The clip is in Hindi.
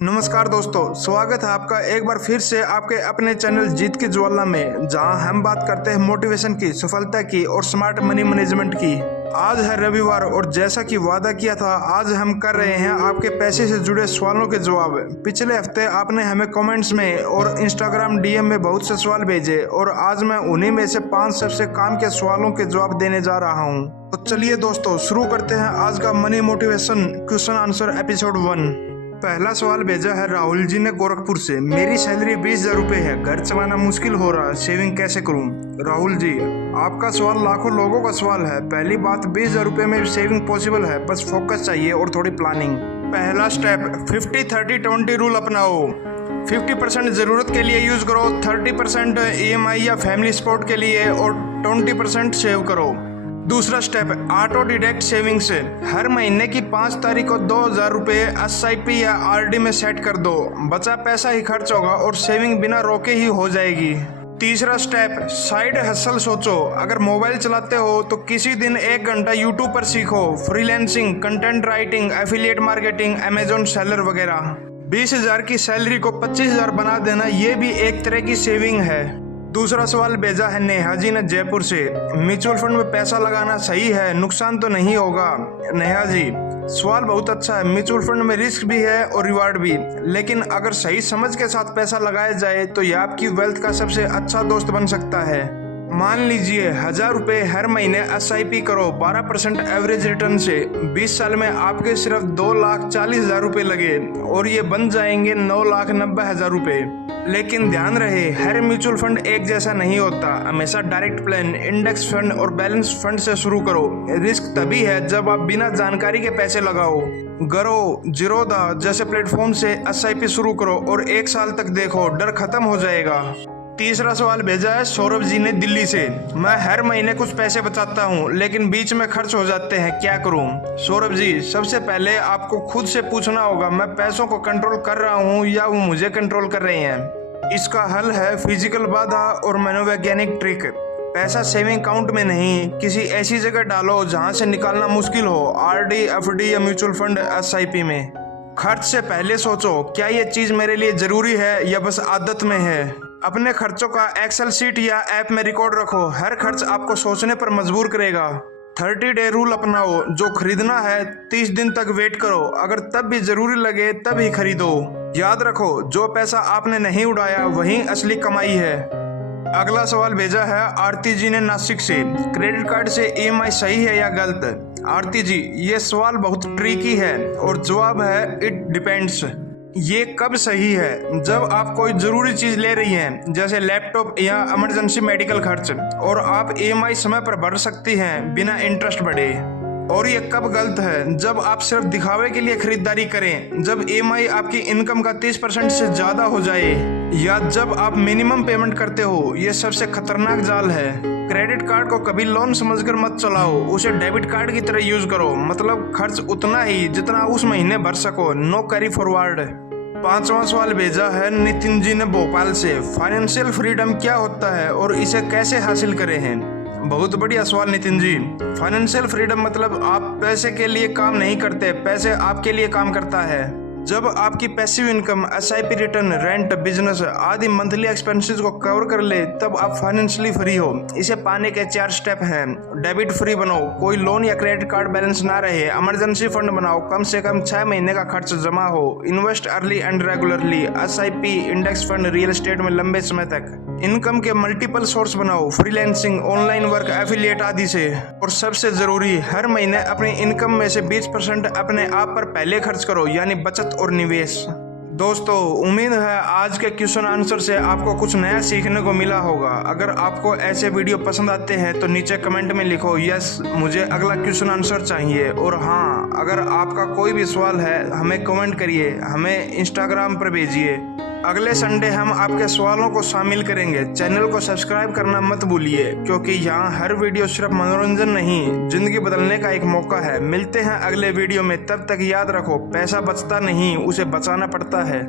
नमस्कार दोस्तों, स्वागत है आपका एक बार फिर से आपके अपने चैनल जीत की ज्वाला में, जहां हम बात करते हैं मोटिवेशन की, सफलता की और स्मार्ट मनी मैनेजमेंट की। आज है रविवार और जैसा कि वादा किया था, आज हम कर रहे हैं आपके पैसे से जुड़े सवालों के जवाब। पिछले हफ्ते आपने हमें कमेंट्स में और इंस्टाग्राम डीएम में बहुत से सवाल भेजे और आज मैं उन्हीं में से 5 सबसे काम के सवालों के जवाब देने जा रहा हूँ। तो चलिए दोस्तों, शुरू करते हैं आज का money motivation question answer episode 1। पहला सवाल भेजा है राहुल जी ने गोरखपुर से। मेरी सैलरी 20,000 रुपये है, घर चलाना मुश्किल हो रहा है, सेविंग कैसे करूं? राहुल जी, आपका सवाल लाखों लोगों का सवाल है। पहली बात, 20,000 रुपये में सेविंग पॉसिबल है, बस फोकस चाहिए और थोड़ी प्लानिंग। पहला स्टेप, 50-30-20 रूल अपनाओ। 50% जरूरत के लिए यूज करो, 30% EMI या फैमिली सपोर्ट के लिए और 20% सेव करो। दूसरा स्टेप, ऑटो डिडक्ट सेविंग से हर महीने की 5 तारीख को 2,000 रुपये SIP या RD में सेट कर दो। बचा पैसा ही खर्च होगा और सेविंग बिना रोके ही हो जाएगी। तीसरा स्टेप, साइड हसल सोचो। अगर मोबाइल चलाते हो तो किसी दिन 1 घंटा यूट्यूब पर सीखो, freelancing, content writing, affiliate marketing, Amazon seller वगैरह। 20,000 की सैलरी को 25,000 बना देना, ये भी एक तरह की सेविंग है। दूसरा सवाल भेजा है नेहा जी ने जयपुर से। म्यूचुअल फंड में पैसा लगाना सही है, नुकसान तो नहीं होगा? नेहा जी, सवाल बहुत अच्छा है। म्यूचुअल फंड में रिस्क भी है और रिवार्ड भी, लेकिन अगर सही समझ के साथ पैसा लगाया जाए तो यह आपकी वेल्थ का सबसे अच्छा दोस्त बन सकता है। मान लीजिए 1,000 रुपये हर महीने SIP करो 12% एवरेज रिटर्न से। 20 साल में आपके सिर्फ 2,40,000 रुपये लगे और ये बन जाएंगे 9,90,000 रुपये। लेकिन ध्यान रहे, हर म्यूचुअल फंड एक जैसा नहीं होता। हमेशा डायरेक्ट प्लान, इंडेक्स फंड और बैलेंस फंड से शुरू करो। रिस्क तभी है जब आप बिना जानकारी के पैसे लगाओ। गरो, जीरोधा जैसे प्लेटफॉर्म से SIP शुरू करो और 1 साल तक देखो, डर खत्म हो जाएगा। तीसरा सवाल भेजा है सौरभ जी ने दिल्ली से। मैं हर महीने कुछ पैसे बचाता हूँ लेकिन बीच में खर्च हो जाते हैं, क्या करूँ? सौरभ जी, सबसे पहले आपको खुद से पूछना होगा, मैं पैसों को कंट्रोल कर रहा हूँ या वो मुझे कंट्रोल कर रहे हैं? इसका हल है फिजिकल बाधा और मनोवैज्ञानिक ट्रिक। पैसा सेविंग अकाउंट में नहीं, किसी ऐसी जगह डालो जहाँ से निकालना मुश्किल हो, RD, FD या म्यूचुअल फंड SIP में। खर्च से पहले सोचो, क्या ये चीज मेरे लिए जरूरी है या बस आदत में है? अपने खर्चों का एक्सेल शीट या ऐप में रिकॉर्ड रखो। हर खर्च आपको सोचने पर मजबूर करेगा। 30 डे रूल अपनाओ। जो खरीदना है 30 दिन तक वेट करो, अगर तब भी जरूरी लगे तब ही खरीदो। याद रखो, जो पैसा आपने नहीं उड़ाया वही असली कमाई है। अगला सवाल भेजा है आरती जी ने नासिक से। क्रेडिट कार्ड से EMI सही है या गलत? आरती जी, ये सवाल बहुत ट्रिकी है और जवाब है इट डिपेंड्स। ये कब सही है? जब आप कोई जरूरी चीज ले रही हैं, जैसे लैपटॉप या इमरजेंसी मेडिकल खर्च, और आप EMI समय पर भर सकती हैं बिना इंटरेस्ट बढ़े। और ये कब गलत है? जब आप सिर्फ दिखावे के लिए खरीदारी करें, जब EMI आपकी इनकम का 30% से ज्यादा हो जाए, या जब आप मिनिमम पेमेंट करते हो। ये सबसे खतरनाक जाल है। क्रेडिट कार्ड को कभी लोन समझकर मत चलाओ, उसे डेबिट कार्ड की तरह यूज करो। मतलब खर्च उतना ही जितना उस महीने भर सको, नो कैरी फॉरवर्ड। 5वां सवाल भेजा है नितिन जी ने भोपाल से। फाइनेंशियल फ्रीडम क्या होता है और इसे कैसे हासिल करें हैं? बहुत बढ़िया सवाल नितिन जी। फाइनेंशियल फ्रीडम मतलब आप पैसे के लिए काम नहीं करते, पैसे आपके लिए काम करता है। जब आपकी passive income, SIP return, rent, business आदि मंथली एक्सपेंसेस को कवर कर ले, तब आप फाइनेंशियली फ्री हो। इसे पाने के 4 स्टेप हैं। डेबिट फ्री बनो, कोई लोन या क्रेडिट कार्ड बैलेंस ना रहे। इमरजेंसी फंड बनाओ, कम से कम 6 महीने का खर्च जमा हो। Invest early and regularly, SIP, index fund, real estate में लंबे समय तक। इनकम के मल्टीपल सोर्स बनाओ, फ्रीलांसिंग, ऑनलाइन वर्क, एफिलिएट आदि से। और सबसे जरूरी, हर महीने अपनी इनकम में से 20% अपने आप पर पहले खर्च करो, यानी बचत और निवेश। दोस्तों, उम्मीद है आज के क्वेश्चन आंसर से आपको कुछ नया सीखने को मिला होगा। अगर आपको ऐसे वीडियो पसंद आते हैं तो नीचे कमेंट में लिखो, यस मुझे अगला क्वेश्चन आंसर चाहिए। और हाँ, अगर आपका कोई भी सवाल है हमें कमेंट करिए, हमें इंस्टाग्राम पर भेजिए। अगले संडे हम आपके सवालों को शामिल करेंगे। चैनल को सब्सक्राइब करना मत भूलिए, क्योंकि यहाँ हर वीडियो सिर्फ मनोरंजन नहीं, जिंदगी बदलने का एक मौका है। मिलते हैं अगले वीडियो में, तब तक याद रखो, पैसा बचता नहीं, उसे बचाना पड़ता है।